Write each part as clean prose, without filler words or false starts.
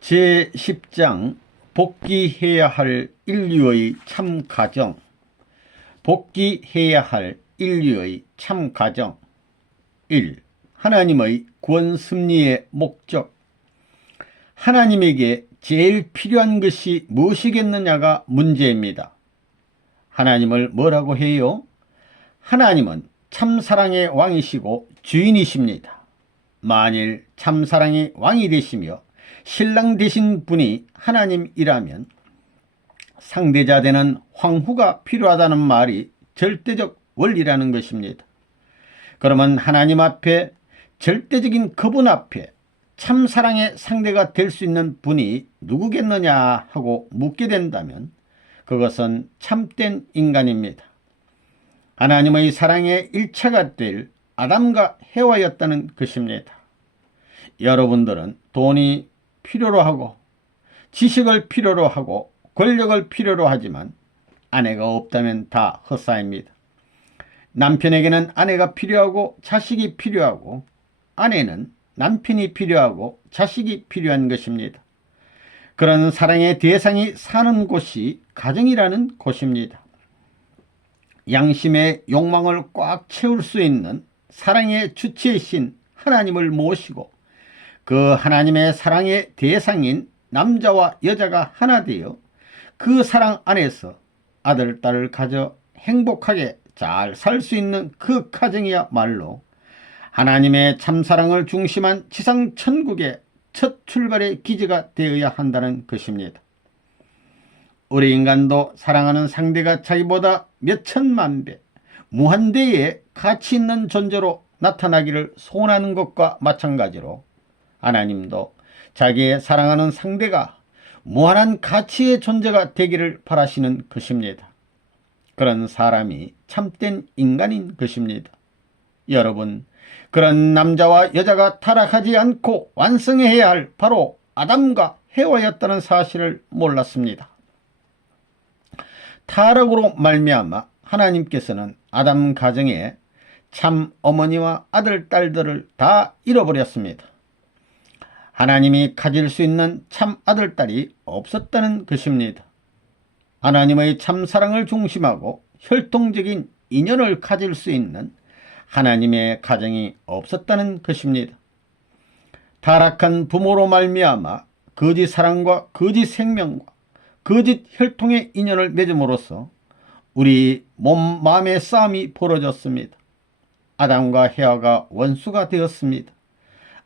제10장 복귀해야 할 인류의 참 가정. 복귀해야 할 인류의 참 가정. 1. 하나님의 구원 섭리의 목적. 하나님에게 제일 필요한 것이 무엇이겠느냐가 문제입니다. 하나님을 뭐라고 해요? 하나님은 참사랑의 왕이시고 주인이십니다. 만일 참사랑의 왕이 되시며 신랑 되신 분이 하나님이라면 상대자 되는 황후가 필요하다는 말이 절대적 원리라는 것입니다. 그러면 하나님 앞에, 절대적인 그분 앞에 참사랑의 상대가 될 수 있는 분이 누구겠느냐 하고 묻게 된다면 그것은 참된 인간입니다. 하나님의 사랑의 일체가 될 아담과 해와였다는 것입니다. 여러분들은 돈이 필요로 하고 지식을 필요로 하고 권력을 필요로 하지만 아내가 없다면 다 헛사입니다. 남편에게는 아내가 필요하고 자식이 필요하고 아내는 남편이 필요하고 자식이 필요한 것입니다. 그런 사랑의 대상이 사는 곳이 가정이라는 곳입니다. 양심의 욕망을 꽉 채울 수 있는 사랑의 주체이신 하나님을 모시고 그 하나님의 사랑의 대상인 남자와 여자가 하나 되어 그 사랑 안에서 아들, 딸을 가져 행복하게 잘 살 수 있는 그 가정이야말로 하나님의 참사랑을 중심한 지상천국의 첫 출발의 기지가 되어야 한다는 것입니다. 우리 인간도 사랑하는 상대가 자기보다 몇천만 배, 무한대의 가치 있는 존재로 나타나기를 소원하는 것과 마찬가지로 하나님도 자기의 사랑하는 상대가 무한한 가치의 존재가 되기를 바라시는 것입니다. 그런 사람이 참된 인간인 것입니다. 여러분, 그런 남자와 여자가 타락하지 않고 완성해야 할 바로 아담과 해와였다는 사실을 몰랐습니다. 타락으로 말미암아 하나님께서는 아담 가정에 참 어머니와 아들, 딸들을 다 잃어버렸습니다. 하나님이 가질 수 있는 참 아들, 딸이 없었다는 것입니다. 하나님의 참사랑을 중심하고 혈통적인 인연을 가질 수 있는 하나님의 가정이 없었다는 것입니다. 타락한 부모로 말미암아 거짓 사랑과 거짓 생명과 거짓 혈통의 인연을 맺음으로써 우리 몸, 마음의 싸움이 벌어졌습니다. 아담과 해와가 원수가 되었습니다.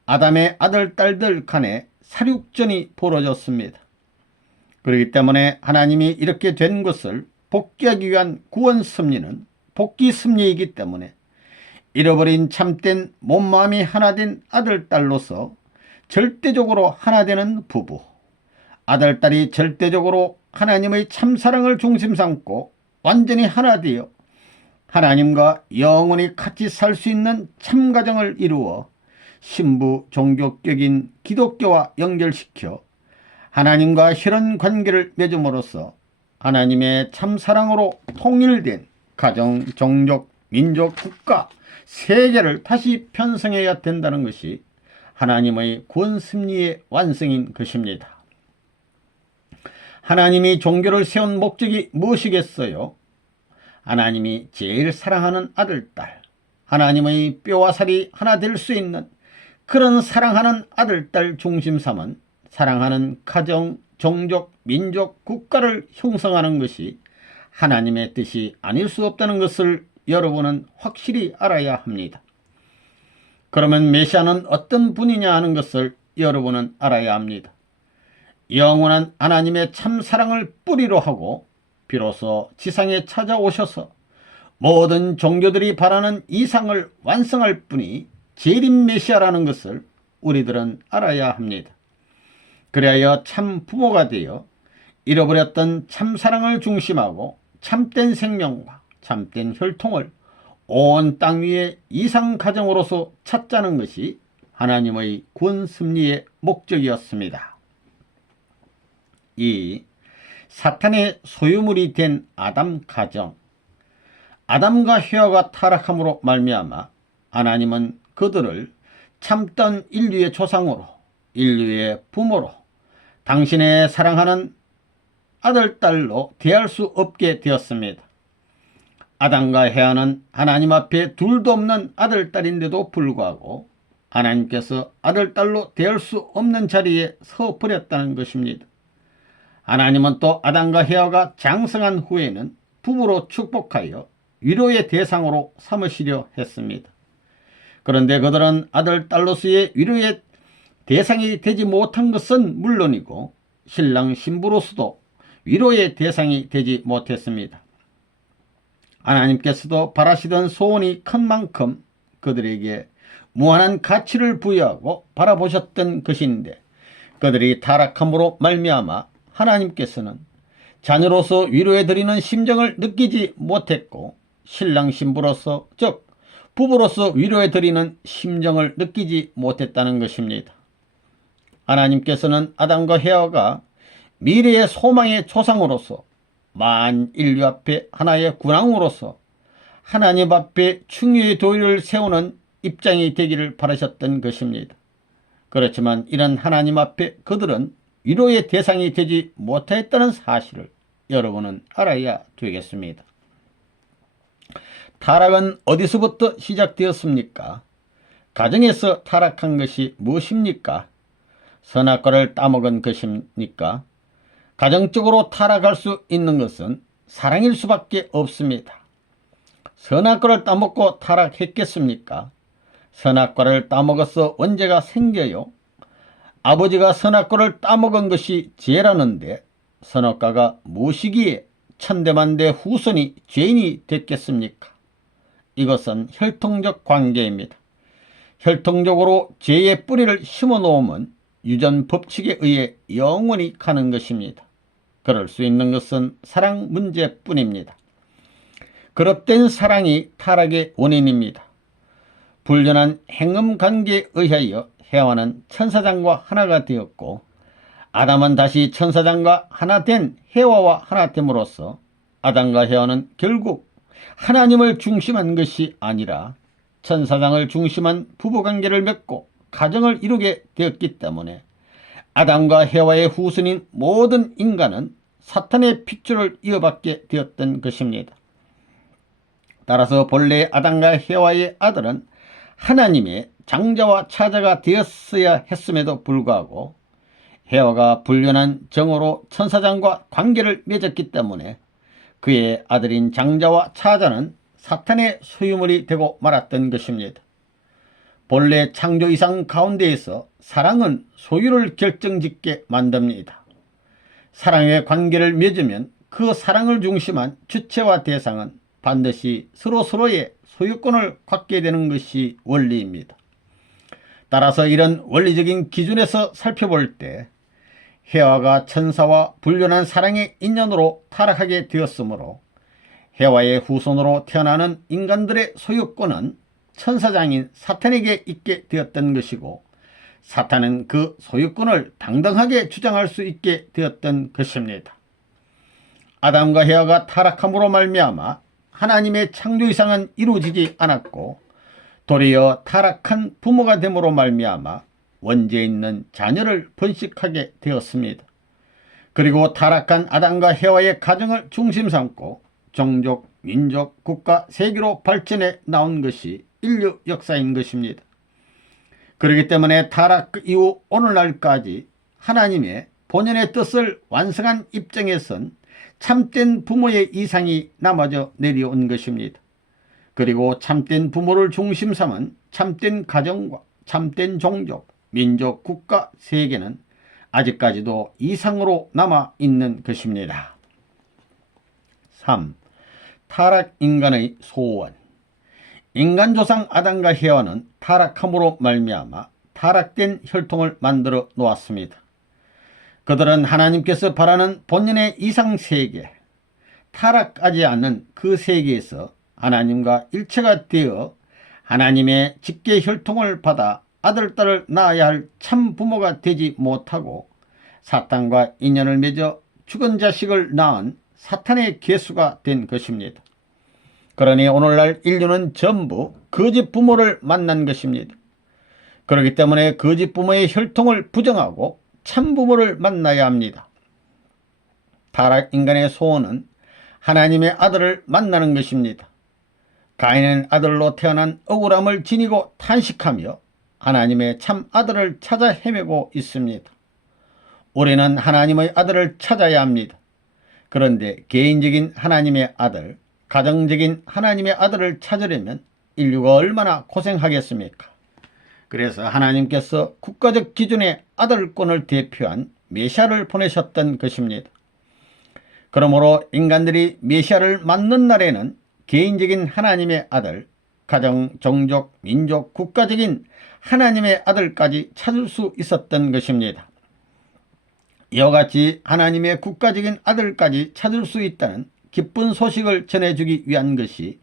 아담의 아들, 딸들 간에 살육전이 벌어졌습니다. 그렇기 때문에 하나님이 이렇게 된 것을 복귀하기 위한 구원 섭리는 복귀 섭리이기 때문에 잃어버린 참된 몸, 마음이 하나 된 아들, 딸로서 절대적으로 하나 되는 부부, 아들, 딸이 절대적으로 하나님의 참사랑을 중심 삼고 완전히 하나 되어 하나님과 영원히 같이 살 수 있는 참가정을 이루어 신부 종교격인 기독교와 연결시켜 하나님과 혈연 관계를 맺음으로써 하나님의 참사랑으로 통일된 가정, 종족, 민족, 국가, 세계를 다시 편성해야 된다는 것이 하나님의 구원 섭리의 완성인 것입니다. 하나님이 종교를 세운 목적이 무엇이겠어요? 하나님이 제일 사랑하는 아들, 딸, 하나님의 뼈와 살이 하나 될 수 있는 그런 사랑하는 아들, 딸 중심 삼은 사랑하는 가정, 종족, 민족, 국가를 형성하는 것이 하나님의 뜻이 아닐 수 없다는 것을 여러분은 확실히 알아야 합니다. 그러면 메시아는 어떤 분이냐 하는 것을 여러분은 알아야 합니다. 영원한 하나님의 참사랑을 뿌리로 하고 비로소 지상에 찾아오셔서 모든 종교들이 바라는 이상을 완성할 분이 재림 메시아라는 것을 우리들은 알아야 합니다. 그리하여 참 부모가 되어 잃어버렸던 참사랑을 중심하고 참된 생명과 참된 혈통을 온 땅 위에 이상 가정으로서 찾자는 것이 하나님의 구원 섭리의 목적이었습니다. 2. 사탄의 소유물이 된 아담 가정. 아담과 해와가 타락함으로 말미암아 하나님은 그들을 참던 인류의 조상으로, 인류의 부모로, 당신의 사랑하는 아들, 딸로 대할 수 없게 되었습니다. 아담과 헤아는 하나님 앞에 둘도 없는 아들, 딸인데도 불구하고 하나님께서 아들, 딸로 대할 수 없는 자리에 서 버렸다는 것입니다. 하나님은 또 아담과 헤아가 장성한 후에는 부부로 축복하여 위로의 대상으로 삼으시려 했습니다. 그런데 그들은 아들, 딸로서의 위로의 대상이 되지 못한 것은 물론이고 신랑, 신부로서도 위로의 대상이 되지 못했습니다. 하나님께서도 바라시던 소원이 큰 만큼 그들에게 무한한 가치를 부여하고 바라보셨던 것인데 그들이 타락함으로 말미암아 하나님께서는 자녀로서 위로해드리는 심정을 느끼지 못했고 신랑, 신부로서 즉 부부로서 위로해드리는 심정을 느끼지 못했다는 것입니다. 하나님께서는 아담과 헤아가 미래의 소망의 조상으로서 만 인류 앞에 하나의 군왕으로서 하나님 앞에 충유의 도리를 세우는 입장이 되기를 바라셨던 것입니다. 그렇지만 이런 하나님 앞에 그들은 위로의 대상이 되지 못했다는 사실을 여러분은 알아야 되겠습니다. 타락은 어디서부터 시작되었습니까? 가정에서 타락한 것이 무엇입니까? 선악과를 따먹은 것입니까? 가정적으로 타락할 수 있는 것은 사랑일 수밖에 없습니다. 선악과를 따먹고 타락했겠습니까? 선악과를 따먹어서 원죄가 생겨요. 아버지가 선악과를 따먹은 것이 죄라는데 선악과가 무엇이기에 천대만대 후손이 죄인이 됐겠습니까? 이것은 혈통적 관계입니다. 혈통적으로 죄의 뿌리를 심어놓으면 유전 법칙에 의해 영원히 가는 것입니다. 그럴 수 있는 것은 사랑 문제뿐입니다. 그릇된 사랑이 타락의 원인입니다. 불륜한 행음 관계에 의하여 헤아와는 천사장과 하나가 되었고 아담은 다시 천사장과 하나 된 헤와와 하나 됨으로써 아담과 헤와는 결국 하나님을 중심한 것이 아니라 천사장을 중심한 부부관계를 맺고 가정을 이루게 되었기 때문에 아담과 헤와의 후손인 모든 인간은 사탄의 핏줄을 이어받게 되었던 것입니다. 따라서 본래 아담과 헤와의 아들은 하나님의 장자와 차자가 되었어야 했음에도 불구하고 헤와가 불륜한 정으로 천사장과 관계를 맺었기 때문에 그의 아들인 장자와 차자는 사탄의 소유물이 되고 말았던 것입니다. 본래 창조 이상 가운데에서 사랑은 소유를 결정짓게 만듭니다. 사랑의 관계를 맺으면 그 사랑을 중심한 주체와 대상은 반드시 서로서로의 소유권을 갖게 되는 것이 원리입니다. 따라서 이런 원리적인 기준에서 살펴볼 때 헤와가 천사와 불륜한 사랑의 인연으로 타락하게 되었으므로 헤와의 후손으로 태어나는 인간들의 소유권은 천사장인 사탄에게 있게 되었던 것이고 사탄은 그 소유권을 당당하게 주장할 수 있게 되었던 것입니다. 아담과 헤와가 타락함으로 말미암아 하나님의 창조 이상은 이루어지지 않았고 도리어 타락한 부모가 됨으로 말미암아 원죄 있는 자녀를 번식하게 되었습니다. 그리고 타락한 아담과 헤와의 가정을 중심 삼고 종족, 민족, 국가, 세계로 발전해 나온 것이 인류 역사인 것입니다. 그렇기 때문에 타락 이후 오늘날까지 하나님의 본연의 뜻을 완성한 입장에선 참된 부모의 이상이 남아져 내려온 것입니다. 그리고 참된 부모를 중심 삼은 참된 가정과 참된 종족, 민족, 국가, 세계는 아직까지도 이상으로 남아있는 것입니다. 3. 타락 인간의 소원. 인간 조상 아담과 헤와는 타락함으로 말미암아 타락된 혈통을 만들어 놓았습니다. 그들은 하나님께서 바라는 본연의 이상 세계, 타락하지 않는 그 세계에서 하나님과 일체가 되어 하나님의 직계 혈통을 받아 아들, 딸을 낳아야 할 참 부모가 되지 못하고 사탄과 인연을 맺어 죽은 자식을 낳은 사탄의 계수가 된 것입니다. 그러니 오늘날 인류는 전부 거짓 부모를 만난 것입니다. 그렇기 때문에 거짓 부모의 혈통을 부정하고 참부모를 만나야 합니다. 타락 인간의 소원은 하나님의 아들을 만나는 것입니다. 가인은 아들로 태어난 억울함을 지니고 탄식하며 하나님의 참 아들을 찾아 헤매고 있습니다. 우리는 하나님의 아들을 찾아야 합니다. 그런데 개인적인 하나님의 아들, 가정적인 하나님의 아들을 찾으려면 인류가 얼마나 고생하겠습니까? 그래서 하나님께서 국가적 기준의 아들권을 대표한 메시아를 보내셨던 것입니다. 그러므로 인간들이 메시아를 맞는 날에는 개인적인 하나님의 아들, 가정, 종족, 민족, 국가적인 하나님의 아들까지 찾을 수 있었던 것입니다. 이와 같이 하나님의 국가적인 아들까지 찾을 수 있다는 기쁜 소식을 전해주기 위한 것이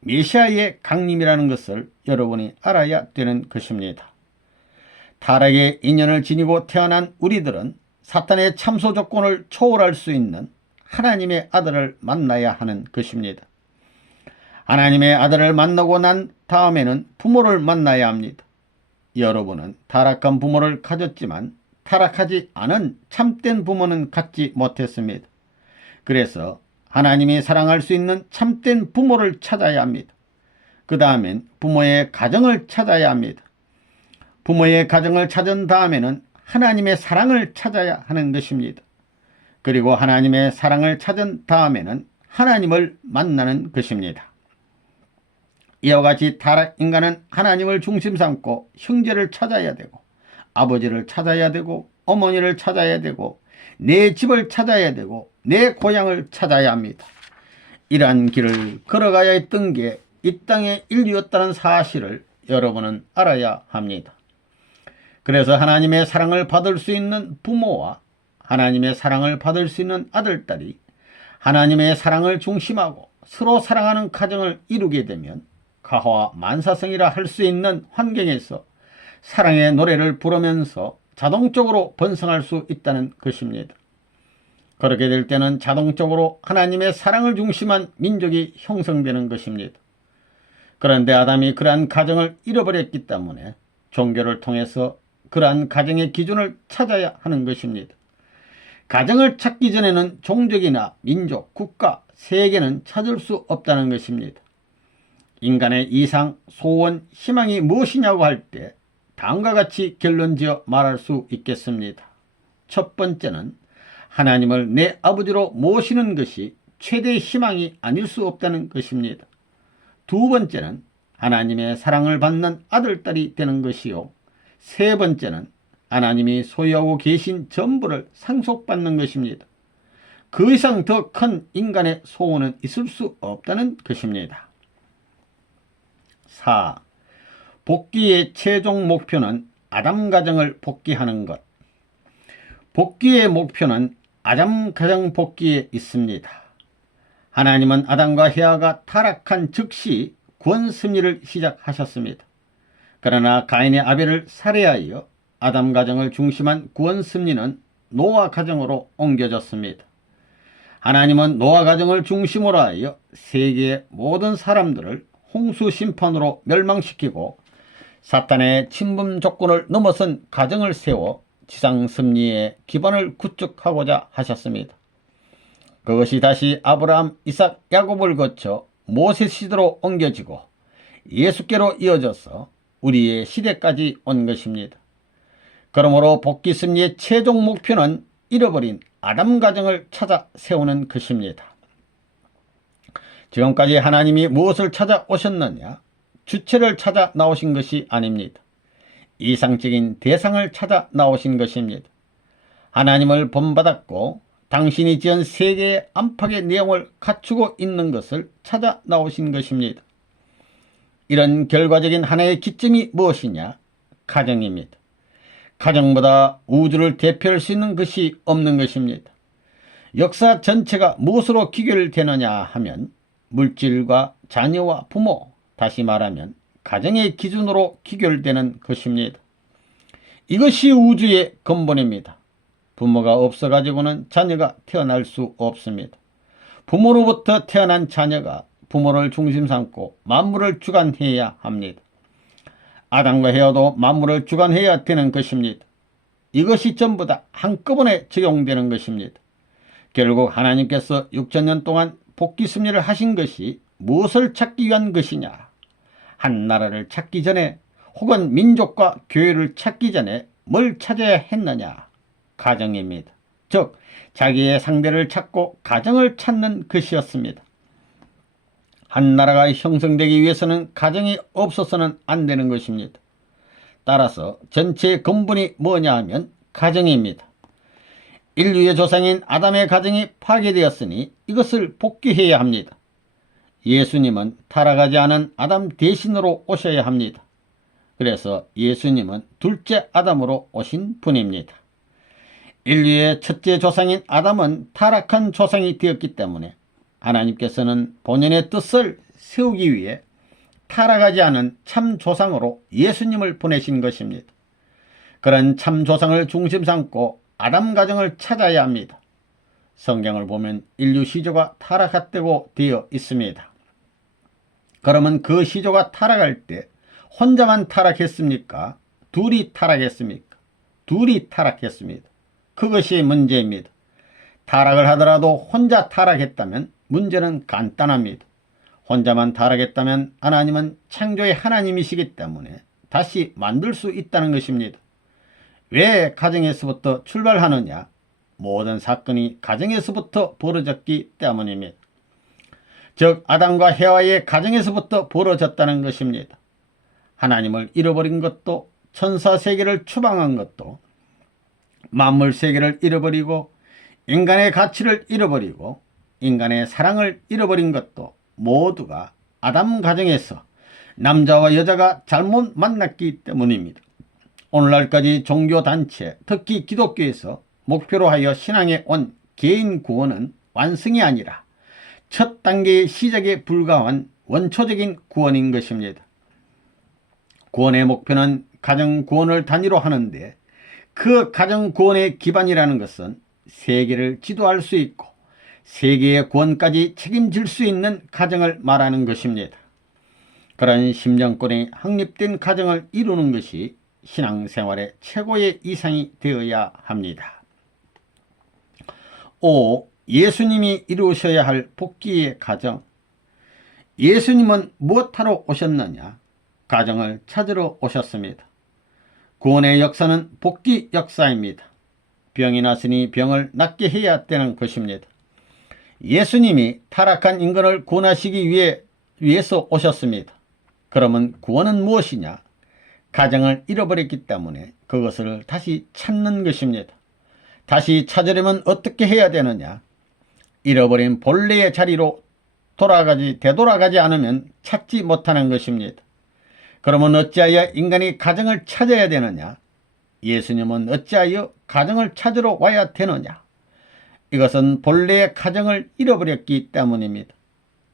메시아의 강림이라는 것을 여러분이 알아야 되는 것입니다. 타락의 인연을 지니고 태어난 우리들은 사탄의 참소 조건을 초월할 수 있는 하나님의 아들을 만나야 하는 것입니다. 하나님의 아들을 만나고 난 다음에는 부모를 만나야 합니다. 여러분은 타락한 부모를 가졌지만 타락하지 않은 참된 부모는 갖지 못했습니다. 그래서 하나님이 사랑할 수 있는 참된 부모를 찾아야 합니다. 그 다음엔 부모의 가정을 찾아야 합니다. 부모의 가정을 찾은 다음에는 하나님의 사랑을 찾아야 하는 것입니다. 그리고 하나님의 사랑을 찾은 다음에는 하나님을 만나는 것입니다. 이와 같이 타락 인간은 하나님을 중심 삼고 형제를 찾아야 되고 아버지를 찾아야 되고 어머니를 찾아야 되고 내 집을 찾아야 되고 내 고향을 찾아야 합니다. 이러한 길을 걸어가야 했던 게 이 땅의 인류였다는 사실을 여러분은 알아야 합니다. 그래서 하나님의 사랑을 받을 수 있는 부모와 하나님의 사랑을 받을 수 있는 아들딸이 하나님의 사랑을 중심하고 서로 사랑하는 가정을 이루게 되면 가화 만사성이라 할 수 있는 환경에서 사랑의 노래를 부르면서 자동적으로 번성할 수 있다는 것입니다. 그렇게 될 때는 자동적으로 하나님의 사랑을 중심한 민족이 형성되는 것입니다. 그런데 아담이 그러한 가정을 잃어버렸기 때문에 종교를 통해서 그러한 가정의 기준을 찾아야 하는 것입니다. 가정을 찾기 전에는 종족이나 민족, 국가, 세계는 찾을 수 없다는 것입니다. 인간의 이상, 소원, 희망이 무엇이냐고 할 때 다음과 같이 결론지어 말할 수 있겠습니다. 첫 번째는 하나님을 내 아버지로 모시는 것이 최대의 희망이 아닐 수 없다는 것입니다. 두 번째는 하나님의 사랑을 받는 아들딸이 되는 것이요. 세 번째는 하나님이 소유하고 계신 전부를 상속받는 것입니다. 그 이상 더 큰 인간의 소원은 있을 수 없다는 것입니다. 4. 복귀의 최종 목표는 아담 가정을 복귀하는 것. 복귀의 목표는 아담 가정 복귀에 있습니다. 하나님은 아담과 헤아가 타락한 즉시 구원 섭리를 시작하셨습니다. 그러나 가인의 아벨을 살해하여 아담 가정을 중심한 구원 섭리는 노아 가정으로 옮겨졌습니다. 하나님은 노아 가정을 중심으로 하여 세계의 모든 사람들을 홍수 심판으로 멸망시키고 사탄의 침범 조건을 넘어선 가정을 세워 지상 섭리의 기반을 구축하고자 하셨습니다. 그것이 다시 아브라함, 이삭, 야곱을 거쳐 모세 시대로 옮겨지고 예수께로 이어져서 우리의 시대까지 온 것입니다. 그러므로 복귀 섭리의 최종 목표는 잃어버린 아담 가정을 찾아 세우는 것입니다. 지금까지 하나님이 무엇을 찾아 오셨느냐? 주체를 찾아 나오신 것이 아닙니다. 이상적인 대상을 찾아 나오신 것입니다. 하나님을 본받았고 당신이 지은 세계의 안팎의 내용을 갖추고 있는 것을 찾아 나오신 것입니다. 이런 결과적인 하나의 기점이 무엇이냐? 가정입니다. 가정보다 우주를 대표할 수 있는 것이 없는 것입니다. 역사 전체가 무엇으로 귀결되느냐 하면 물질과 자녀와 부모, 다시 말하면 가정의 기준으로 귀결되는 것입니다. 이것이 우주의 근본입니다. 부모가 없어가지고는 자녀가 태어날 수 없습니다. 부모로부터 태어난 자녀가 부모를 중심 삼고 만물을 주관해야 합니다. 아담과 헤아도 만물을 주관해야 되는 것입니다. 이것이 전부 다 한꺼번에 적용되는 것입니다. 결국 하나님께서 6천년 동안 복귀 섭리를 하신 것이 무엇을 찾기 위한 것이냐? 한 나라를 찾기 전에 혹은 민족과 교회를 찾기 전에 뭘 찾아야 했느냐? 가정입니다. 즉 자기의 상대를 찾고 가정을 찾는 것이었습니다. 한 나라가 형성되기 위해서는 가정이 없어서는 안 되는 것입니다. 따라서 전체의 근본이 뭐냐 하면 가정입니다. 인류의 조상인 아담의 가정이 파괴되었으니 이것을 복귀해야 합니다. 예수님은 타락하지 않은 아담 대신으로 오셔야 합니다. 그래서 예수님은 둘째 아담으로 오신 분입니다. 인류의 첫째 조상인 아담은 타락한 조상이 되었기 때문에 하나님께서는 본연의 뜻을 세우기 위해 타락하지 않은 참 조상으로 예수님을 보내신 것입니다. 그런 참 조상을 중심 삼고 아담 가정을 찾아야 합니다. 성경을 보면 인류 시조가 타락했다고 되어 있습니다. 그러면 그 시조가 타락할 때 혼자만 타락했습니까? 둘이 타락했습니까? 둘이 타락했습니다. 그것이 문제입니다. 타락을 하더라도 혼자 타락했다면 문제는 간단합니다. 혼자만 타락했다면 하나님은 창조의 하나님이시기 때문에 다시 만들 수 있다는 것입니다. 왜 가정에서부터 출발하느냐? 모든 사건이 가정에서부터 벌어졌기 때문입니다. 즉 아담과 헤와의 가정에서부터 벌어졌다는 것입니다. 하나님을 잃어버린 것도, 천사세계를 추방한 것도, 만물세계를 잃어버리고 인간의 가치를 잃어버리고 인간의 사랑을 잃어버린 것도 모두가 아담 가정에서 남자와 여자가 잘못 만났기 때문입니다. 오늘날까지 종교단체, 특히 기독교에서 목표로 하여 신앙에 온 개인 구원은 완성이 아니라 첫 단계의 시작에 불과한 원초적인 구원인 것입니다. 구원의 목표는 가정 구원을 단위로 하는데 그 가정 구원의 기반이라는 것은 세계를 지도할 수 있고 세계의 구원까지 책임질 수 있는 가정을 말하는 것입니다. 그런 심정권이 확립된 가정을 이루는 것이 신앙생활의 최고의 이상이 되어야 합니다. 5. 예수님이 이루셔야 할 복귀의 가정. 예수님은 무엇하러 오셨느냐? 가정을 찾으러 오셨습니다. 구원의 역사는 복귀 역사입니다. 병이 났으니 병을 낫게 해야 되는 것입니다. 예수님이 타락한 인간을 구원하시기 위해서 오셨습니다. 그러면 구원은 무엇이냐? 가정을 잃어버렸기 때문에 그것을 다시 찾는 것입니다. 다시 찾으려면 어떻게 해야 되느냐? 잃어버린 본래의 자리로 되돌아가지 않으면 찾지 못하는 것입니다. 그러면 어찌하여 인간이 가정을 찾아야 되느냐? 예수님은 어찌하여 가정을 찾으러 와야 되느냐? 이것은 본래의 가정을 잃어버렸기 때문입니다.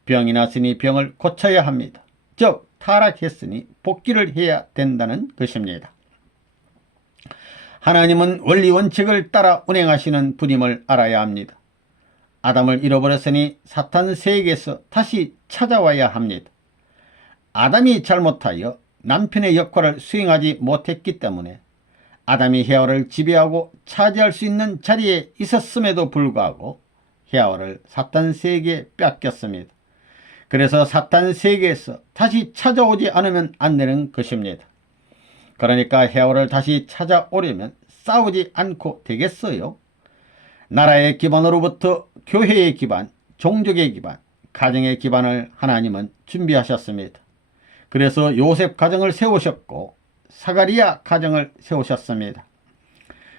병이 났으니 병을 고쳐야 합니다. 즉 타락했으니 복귀를 해야 된다는 것입니다. 하나님은 원리 원칙을 따라 운행하시는 분임을 알아야 합니다. 아담을 잃어버렸으니 사탄 세계에서 다시 찾아와야 합니다. 아담이 잘못하여 남편의 역할을 수행하지 못했기 때문에 아담이 헤와를 지배하고 차지할 수 있는 자리에 있었음에도 불구하고 헤와를 사탄 세계에 뺏겼습니다. 그래서 사탄 세계에서 다시 찾아오지 않으면 안 되는 것입니다. 그러니까 헤와를 다시 찾아오려면 싸우지 않고 되겠어요? 나라의 기반으로부터 교회의 기반, 종족의 기반, 가정의 기반을 하나님은 준비하셨습니다. 그래서 요셉 가정을 세우셨고 사가리야 가정을 세우셨습니다.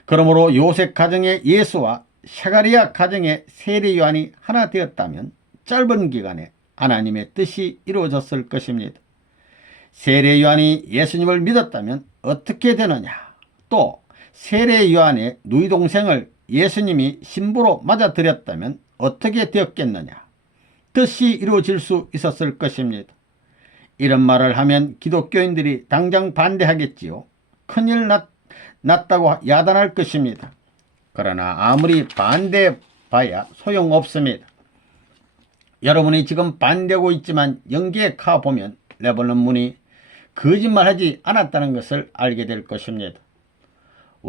그러므로 요셉 가정의 예수와 사가리야 가정의 세례 요한이 하나 되었다면 짧은 기간에 하나님의 뜻이 이루어졌을 것입니다. 세례 요한이 예수님을 믿었다면 어떻게 되느냐? 또 세례 요한의 누이 동생을 예수님이 신부로 맞아들였다면 어떻게 되었겠느냐? 뜻이 이루어질 수 있었을 것입니다. 이런 말을 하면 기독교인들이 당장 반대하겠지요. 큰일 났다고 야단할 것입니다. 그러나 아무리 반대해봐야 소용없습니다. 여러분이 지금 반대하고 있지만 연기에 가보면 레벌런 문이 거짓말하지 않았다는 것을 알게 될 것입니다.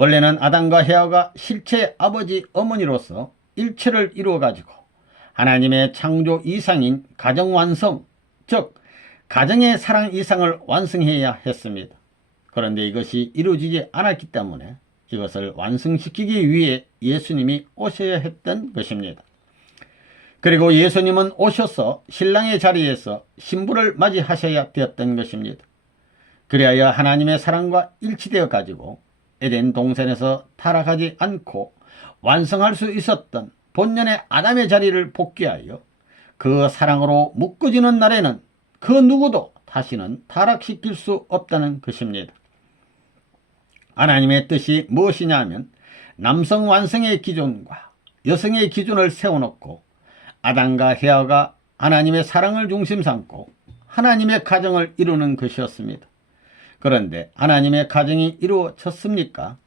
원래는 아담과 헤아가 실체의 아버지 어머니로서 일체를 이루어 가지고 하나님의 창조 이상인 가정 완성, 즉 가정의 사랑 이상을 완성해야 했습니다. 그런데 이것이 이루어지지 않았기 때문에 이것을 완성시키기 위해 예수님이 오셔야 했던 것입니다. 그리고 예수님은 오셔서 신랑의 자리에서 신부를 맞이하셔야 되었던 것입니다. 그리하여 하나님의 사랑과 일치되어 가지고 에덴 동산에서 타락하지 않고 완성할 수 있었던 본연의 아담의 자리를 복귀하여 그 사랑으로 묶어지는 날에는 그 누구도 다시는 타락시킬 수 없다는 것입니다. 하나님의 뜻이 무엇이냐 하면 남성 완성의 기준과 여성의 기준을 세워놓고 아담과 헤아가 하나님의 사랑을 중심 삼고 하나님의 가정을 이루는 것이었습니다. 그런데 하나님의 가정이 이루어졌습니까?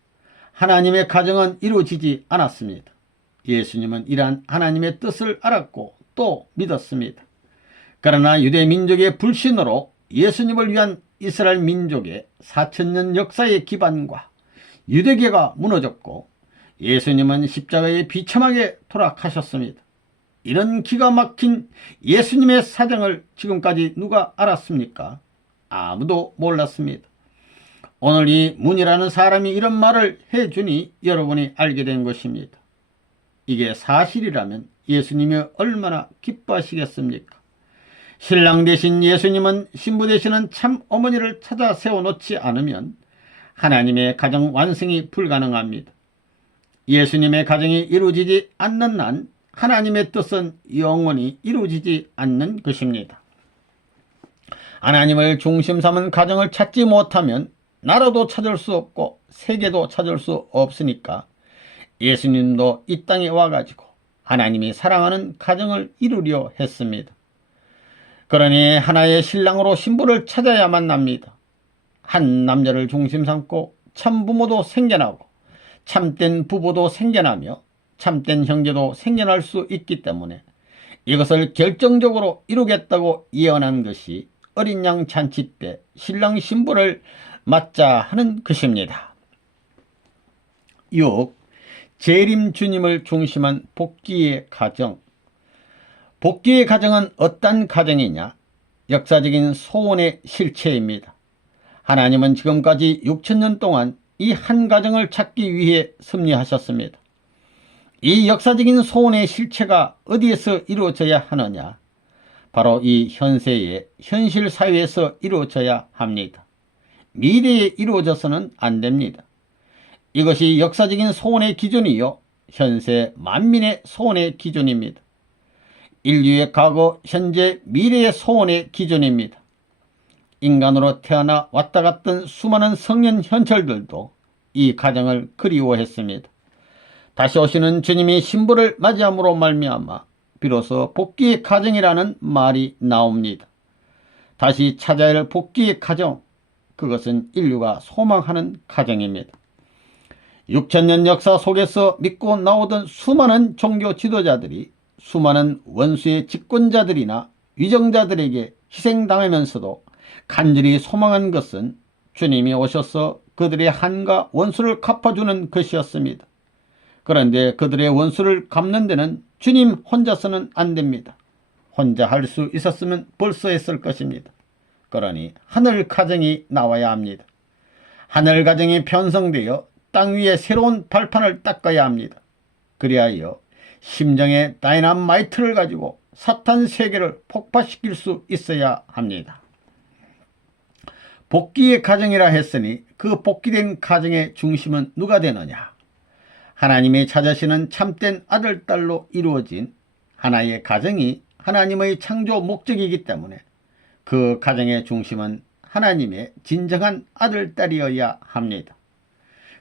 하나님의 가정은 이루어지지 않았습니다. 예수님은 이러한 하나님의 뜻을 알았고 또 믿었습니다. 그러나 유대 민족의 불신으로 예수님을 위한 이스라엘 민족의 4000년 역사의 기반과 유대계가 무너졌고 예수님은 십자가에 비참하게 돌아가셨습니다. 이런 기가 막힌 예수님의 사정을 지금까지 누가 알았습니까? 아무도 몰랐습니다. 오늘 이 문이라는 사람이 이런 말을 해주니 여러분이 알게 된 것입니다. 이게 사실이라면 예수님이 얼마나 기뻐하시겠습니까? 신랑 되신 예수님은 신부 되시는 참 어머니를 찾아 세워놓지 않으면 하나님의 가정 완성이 불가능합니다. 예수님의 가정이 이루어지지 않는 한 하나님의 뜻은 영원히 이루어지지 않는 것입니다. 하나님을 중심 삼은 가정을 찾지 못하면 나라도 찾을 수 없고 세계도 찾을 수 없으니까 예수님도 이 땅에 와가지고 하나님이 사랑하는 가정을 이루려 했습니다. 그러니 하나의 신랑으로 신부를 찾아야만 합니다. 한 남자를 중심 삼고 참부모도 생겨나고 참된 부부도 생겨나며 참된 형제도 생겨날 수 있기 때문에 이것을 결정적으로 이루겠다고 예언한 것이 어린 양 잔치 때 신랑 신부를 맞자 하는 것입니다. 6. 재림 주님을 중심한 복귀의 가정. 복귀의 가정은 어떤 가정이냐? 역사적인 소원의 실체입니다. 하나님은 지금까지 6000년 동안 이 한 가정을 찾기 위해 섭리하셨습니다. 이 역사적인 소원의 실체가 어디에서 이루어져야 하느냐? 바로 이 현세의 현실 사회에서 이루어져야 합니다. 미래에 이루어져서는 안 됩니다. 이것이 역사적인 소원의 기준이요 현세 만민의 소원의 기준입니다. 인류의 과거, 현재, 미래의 소원의 기준입니다. 인간으로 태어나 왔다 갔던 수많은 성년 현철들도 이 가정을 그리워했습니다. 다시 오시는 주님이 신부를 맞이함으로 말미암아 비로소 복귀의 가정이라는 말이 나옵니다. 다시 찾아야 할 복귀의 가정, 그것은 인류가 소망하는 가정입니다. 6000년 역사 속에서 믿고 나오던 수많은 종교 지도자들이 수많은 원수의 집권자들이나 위정자들에게 희생당하면서도 간절히 소망한 것은 주님이 오셔서 그들의 한과 원수를 갚아주는 것이었습니다. 그런데 그들의 원수를 갚는 데는 주님 혼자서는 안 됩니다. 혼자 할 수 있었으면 벌써 했을 것입니다. 그러니 하늘 가정이 나와야 합니다. 하늘 가정이 편성되어 땅 위에 새로운 발판을 닦아야 합니다. 그리하여 심정의 다이너마이트를 가지고 사탄 세계를 폭파시킬 수 있어야 합니다. 복귀의 가정이라 했으니 그 복귀된 가정의 중심은 누가 되느냐? 하나님이 찾으시는 참된 아들, 딸로 이루어진 하나의 가정이 하나님의 창조 목적이기 때문에 그 가정의 중심은 하나님의 진정한 아들, 딸이어야 합니다.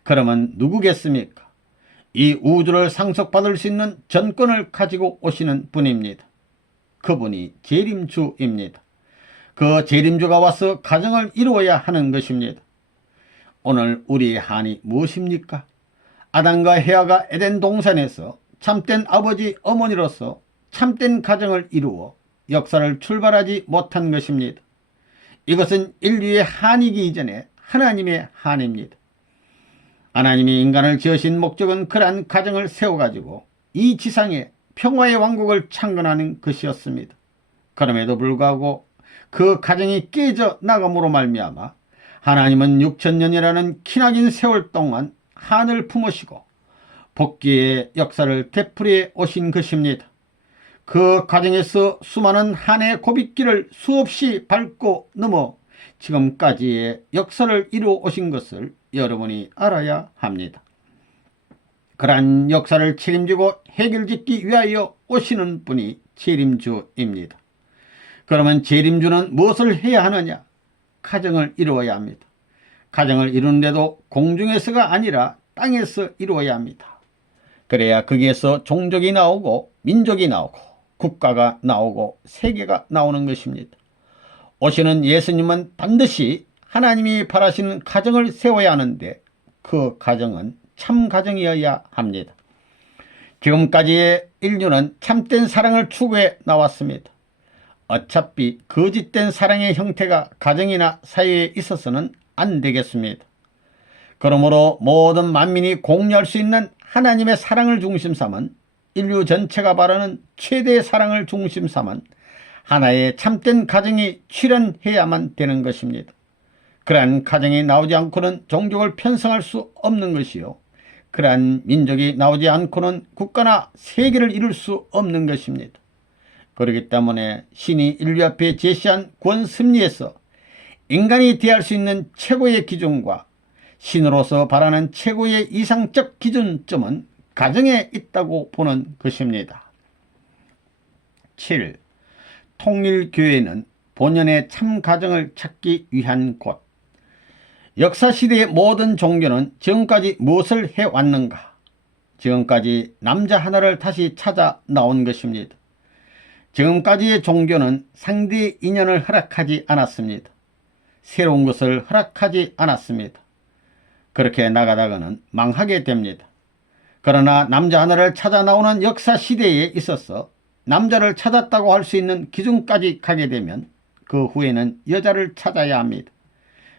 그러면 누구겠습니까? 이 우주를 상속받을 수 있는 전권을 가지고 오시는 분입니다. 그분이 재림주입니다. 그 재림주가 와서 가정을 이루어야 하는 것입니다. 오늘 우리의 한이 무엇입니까? 아담과 헤아가 에덴 동산에서 참된 아버지 어머니로서 참된 가정을 이루어 역사를 출발하지 못한 것입니다. 이것은 인류의 한이기 이전에 하나님의 한입니다. 하나님이 인간을 지으신 목적은 그러한 가정을 세워가지고 이 지상에 평화의 왕국을 창건하는 것이었습니다. 그럼에도 불구하고 그 가정이 깨져 나감으로 말미암아 하나님은 6천년이라는 기나긴 세월 동안 한을 품으시고 복귀의 역사를 되풀이해 오신 것입니다. 그 과정에서 수많은 한의 고빗길을 수없이 밟고 넘어 지금까지의 역사를 이루어 오신 것을 여러분이 알아야 합니다. 그러한 역사를 책임지고 해결짓기 위하여 오시는 분이 재림주입니다. 그러면 재림주는 무엇을 해야 하느냐? 가정을 이루어야 합니다. 가정을 이루는데도 공중에서가 아니라 땅에서 이루어야 합니다. 그래야 거기에서 종족이 나오고 민족이 나오고 국가가 나오고 세계가 나오는 것입니다. 오시는 예수님은 반드시 하나님이 바라시는 가정을 세워야 하는데 그 가정은 참 가정이어야 합니다. 지금까지의 인류는 참된 사랑을 추구해 나왔습니다. 어차피 거짓된 사랑의 형태가 가정이나 사회에 있어서는 안 되겠습니다. 그러므로 모든 만민이 공유할 수 있는 하나님의 사랑을 중심 삼은 인류 전체가 바라는 최대의 사랑을 중심 삼은 하나의 참된 가정이 출현해야만 되는 것입니다. 그러한 가정이 나오지 않고는 종족을 편성할 수 없는 것이요, 그러한 민족이 나오지 않고는 국가나 세계를 이룰 수 없는 것입니다. 그렇기 때문에 신이 인류 앞에 제시한 구원 섭리에서 인간이 대할 수 있는 최고의 기준과 신으로서 바라는 최고의 이상적 기준점은 가정에 있다고 보는 것입니다. 7. 통일교회는 본연의 참 가정을 찾기 위한 곳. 역사시대의 모든 종교는 지금까지 무엇을 해왔는가? 지금까지 남자 하나를 다시 찾아 나온 것입니다. 지금까지의 종교는 상대의 인연을 허락하지 않았습니다. 새로운 것을 허락하지 않았습니다. 그렇게 나가다가는 망하게 됩니다. 그러나 남자 하나를 찾아 나오는 역사시대에 있어서 남자를 찾았다고 할 수 있는 기준까지 가게 되면 그 후에는 여자를 찾아야 합니다.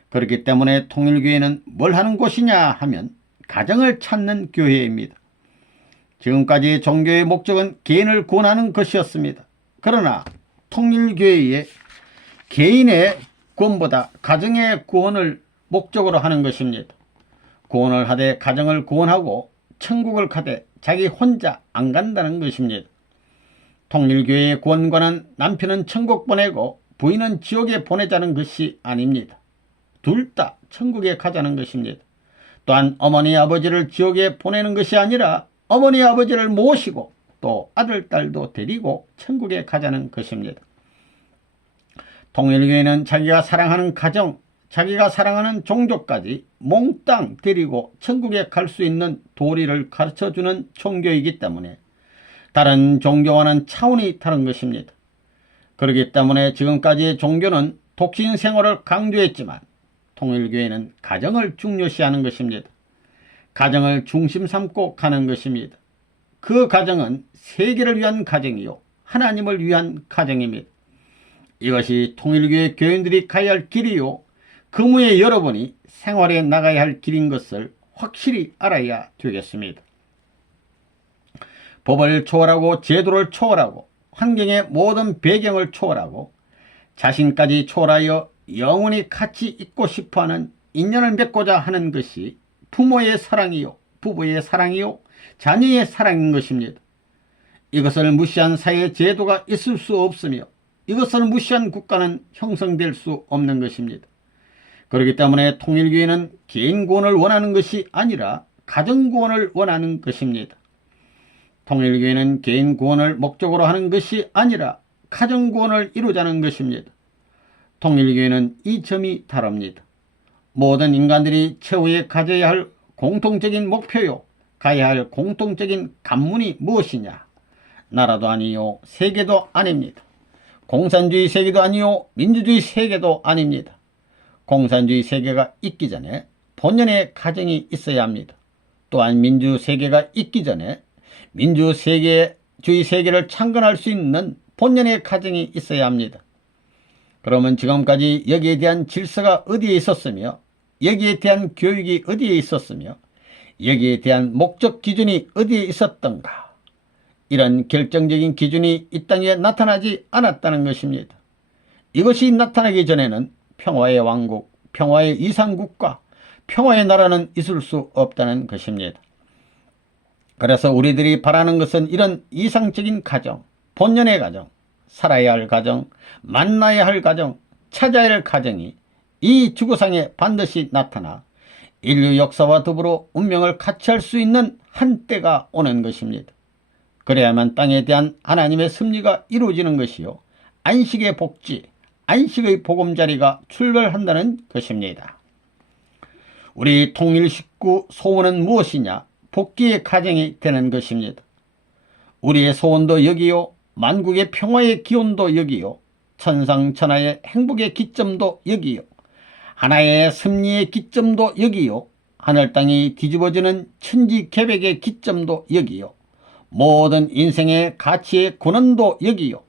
그렇기 때문에 통일교회는 뭘 하는 곳이냐 하면 가정을 찾는 교회입니다. 지금까지 종교의 목적은 개인을 구원하는 것이었습니다. 그러나 통일교회의 개인의 구원보다 가정의 구원을 목적으로 하는 것입니다. 구원을 하되 가정을 구원하고 천국을 가되 자기 혼자 안 간다는 것입니다. 통일교회의 구원과는 남편은 천국 보내고 부인은 지옥에 보내자는 것이 아닙니다. 둘 다 천국에 가자는 것입니다. 또한 어머니 아버지를 지옥에 보내는 것이 아니라 어머니 아버지를 모시고 또 아들 딸도 데리고 천국에 가자는 것입니다. 통일교회는 자기가 사랑하는 가정, 자기가 사랑하는 종족까지 몽땅 데리고 천국에 갈 수 있는 도리를 가르쳐주는 종교이기 때문에 다른 종교와는 차원이 다른 것입니다. 그렇기 때문에 지금까지의 종교는 독신 생활을 강조했지만 통일교회는 가정을 중요시하는 것입니다. 가정을 중심 삼고 가는 것입니다. 그 가정은 세계를 위한 가정이요, 하나님을 위한 가정입니다. 이것이 통일교회 교인들이 가야 할 길이요, 그무에 여러분이 생활해 나가야 할 길인 것을 확실히 알아야 되겠습니다. 법을 초월하고 제도를 초월하고 환경의 모든 배경을 초월하고 자신까지 초월하여 영원히 같이 있고 싶어하는 인연을 맺고자 하는 것이 부모의 사랑이요, 부부의 사랑이요, 자녀의 사랑인 것입니다. 이것을 무시한 사회 제도가 있을 수 없으며 이것을 무시한 국가는 형성될 수 없는 것입니다. 그렇기 때문에 통일교회는 개인 구원을 원하는 것이 아니라 가정 구원을 원하는 것입니다. 통일교회는 개인 구원을 목적으로 하는 것이 아니라 가정 구원을 이루자는 것입니다. 통일교회는 이 점이 다릅니다. 모든 인간들이 최후에 가져야 할 공통적인 목표요, 가야 할 공통적인 관문이 무엇이냐? 나라도 아니요, 세계도 아닙니다. 공산주의 세계도 아니요, 민주주의 세계도 아닙니다. 공산주의 세계가 있기 전에 본연의 가정이 있어야 합니다. 또한 민주세계가 있기 전에 민주주의 세계를 창건할 수 있는 본연의 가정이 있어야 합니다. 그러면 지금까지 여기에 대한 질서가 어디에 있었으며 여기에 대한 교육이 어디에 있었으며 여기에 대한 목적 기준이 어디에 있었던가? 이런 결정적인 기준이 이 땅에 나타나지 않았다는 것입니다. 이것이 나타나기 전에는 평화의 왕국, 평화의 이상국가, 평화의 나라는 있을 수 없다는 것입니다. 그래서 우리들이 바라는 것은 이런 이상적인 가정, 본연의 가정, 살아야 할 가정, 만나야 할 가정, 찾아야 할 가정이 이 지구상에 반드시 나타나 인류 역사와 더불어 운명을 같이 할 수 있는 한때가 오는 것입니다. 그래야만 땅에 대한 하나님의 섭리가 이루어지는 것이요, 안식의 복지, 안식의 보금자리가 출발한다는 것입니다. 우리 통일 식구 소원은 무엇이냐? 복귀의 가정이 되는 것입니다. 우리의 소원도 여기요, 만국의 평화의 기원도 여기요, 천상천하의 행복의 기점도 여기요, 하나의 섭리의 기점도 여기요, 하늘 땅이 뒤집어지는 천지개벽의 기점도 여기요, 모든 인생의 가치의 근원도 여기요,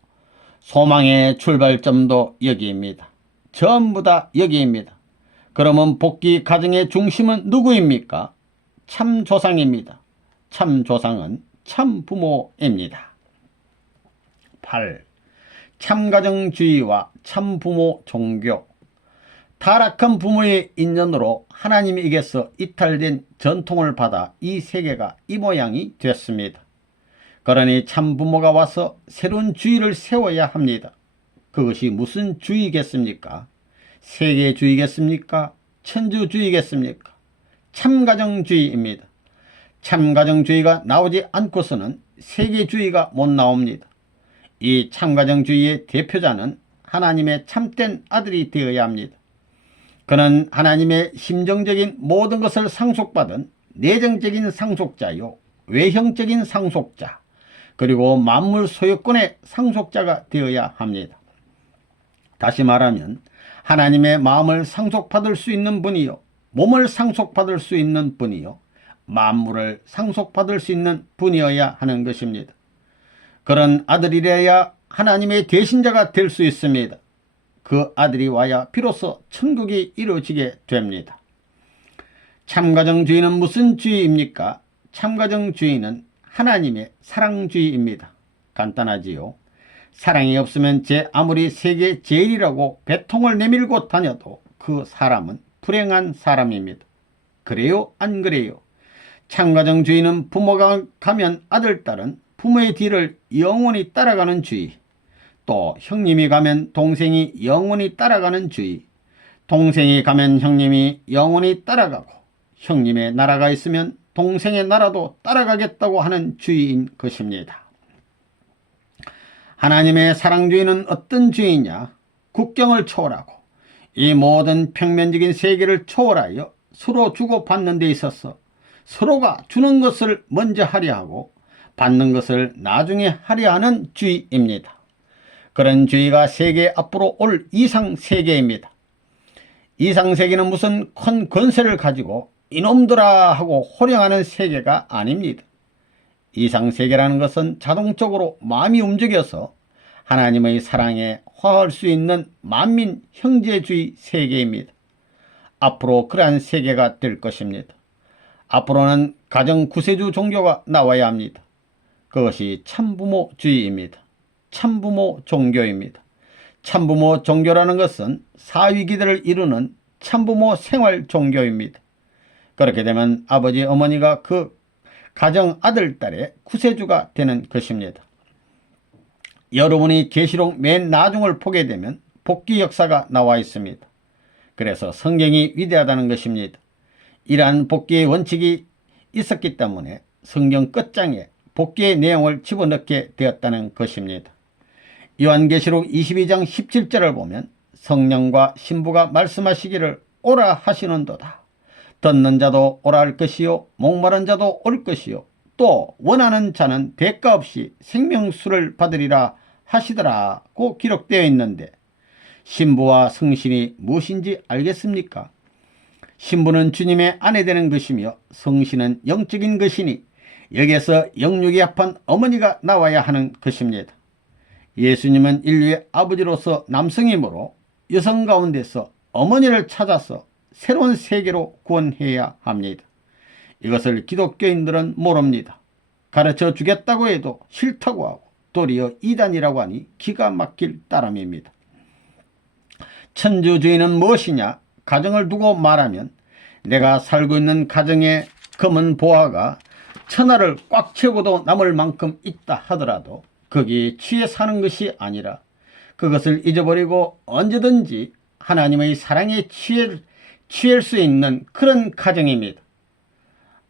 소망의 출발점도 여기입니다. 전부 다 여기입니다. 그러면 복귀 가정의 중심은 누구입니까? 참 조상입니다. 참 조상은 참 부모입니다. 8. 참가정주의와 참부모 종교. 타락한 부모의 인연으로 하나님에게서 이탈된 전통을 받아 이 세계가 이 모양이 됐습니다. 그러니 참부모가 와서 새로운 주의를 세워야 합니다. 그것이 무슨 주의겠습니까? 세계주의겠습니까? 천주주의겠습니까? 참가정주의입니다. 참가정주의가 나오지 않고서는 세계주의가 못 나옵니다. 이 참가정주의의 대표자는 하나님의 참된 아들이 되어야 합니다. 그는 하나님의 심정적인 모든 것을 상속받은 내정적인 상속자요, 외형적인 상속자, 그리고 만물 소유권의 상속자가 되어야 합니다. 다시 말하면 하나님의 마음을 상속받을 수 있는 분이요, 몸을 상속받을 수 있는 분이요, 만물을 상속받을 수 있는 분이어야 하는 것입니다. 그런 아들이래야 하나님의 대신자가 될 수 있습니다. 그 아들이 와야 비로소 천국이 이루어지게 됩니다. 참가정주의는 무슨 주의입니까? 참가정주의는 하나님의 사랑주의입니다. 간단하지요. 사랑이 없으면 제 아무리 세계 제일이라고 배통을 내밀고 다녀도 그 사람은 불행한 사람입니다. 그래요? 안 그래요? 참가정주의는 부모가 가면 아들, 딸은 부모의 뒤를 영원히 따라가는 주의, 또 형님이 가면 동생이 영원히 따라가는 주의, 동생이 가면 형님이 영원히 따라가고, 형님의 나라가 있으면 동생의 나라도 따라가겠다고 하는 주의인 것입니다. 하나님의 사랑주의는 어떤 주의냐? 국경을 초월하고 이 모든 평면적인 세계를 초월하여 서로 주고받는 데 있어서 서로가 주는 것을 먼저 하려 하고 받는 것을 나중에 하려 하는 주의입니다. 그런 주의가 세계 앞으로 올 이상세계입니다. 이상세계는 무슨 큰 권세를 가지고 이놈들아 하고 호령하는 세계가 아닙니다. 이상세계라는 것은 자동적으로 마음이 움직여서 하나님의 사랑에 화할 수 있는 만민 형제주의 세계입니다. 앞으로 그러한 세계가 될 것입니다. 앞으로는 가정 구세주 종교가 나와야 합니다. 그것이 참부모주의입니다. 참부모 종교입니다. 참부모 종교라는 것은 사위기대를 이루는 참부모 생활 종교입니다. 그렇게 되면 아버지, 어머니가 그 가정 아들, 딸의 구세주가 되는 것입니다. 여러분이 계시록 맨 나중을 보게 되면 복귀 역사가 나와 있습니다. 그래서 성경이 위대하다는 것입니다. 이러한 복귀의 원칙이 있었기 때문에 성경 끝장에 복귀의 내용을 집어넣게 되었다는 것입니다. 요한계시록 22장 17절을 보면 성령과 신부가 말씀하시기를 오라 하시는도다. 듣는 자도 오라 할 것이요, 목마른 자도 올 것이요, 또 원하는 자는 대가 없이 생명수를 받으리라 하시더라고 기록되어 있는데, 신부와 성신이 무엇인지 알겠습니까? 신부는 주님의 아내 되는 것이며 성신은 영적인 것이니 여기에서 영육이 합한 어머니가 나와야 하는 것입니다. 예수님은 인류의 아버지로서 남성이므로 여성 가운데서 어머니를 찾아서 새로운 세계로 구원해야 합니다. 이것을 기독교인들은 모릅니다. 가르쳐 주겠다고 해도 싫다고 하고 도리어 이단이라고 하니 기가 막힐 따름입니다. 천주주의는 무엇이냐? 가정을 두고 말하면 내가 살고 있는 가정의 검은 보화가 천하를 꽉 채우고도 남을 만큼 있다 하더라도 거기에 취해 사는 것이 아니라 그것을 잊어버리고 언제든지 하나님의 사랑에 취할 수 있는 그런 가정입니다.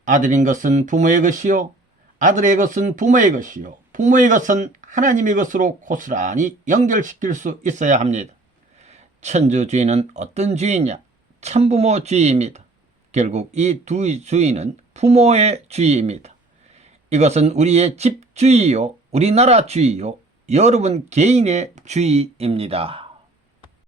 아들인 것은 부모의 것이요 아들의 것은 부모의 것이요 부모의 것은 하나님의 것으로 고스란히 연결시킬 수 있어야 합니다. 천주주의는 어떤 주의냐? 참부모주의입니다. 결국 이 두 주의는 부모의 주의입니다. 이것은 우리의 집주의요 우리나라 주의요 여러분 개인의 주의입니다.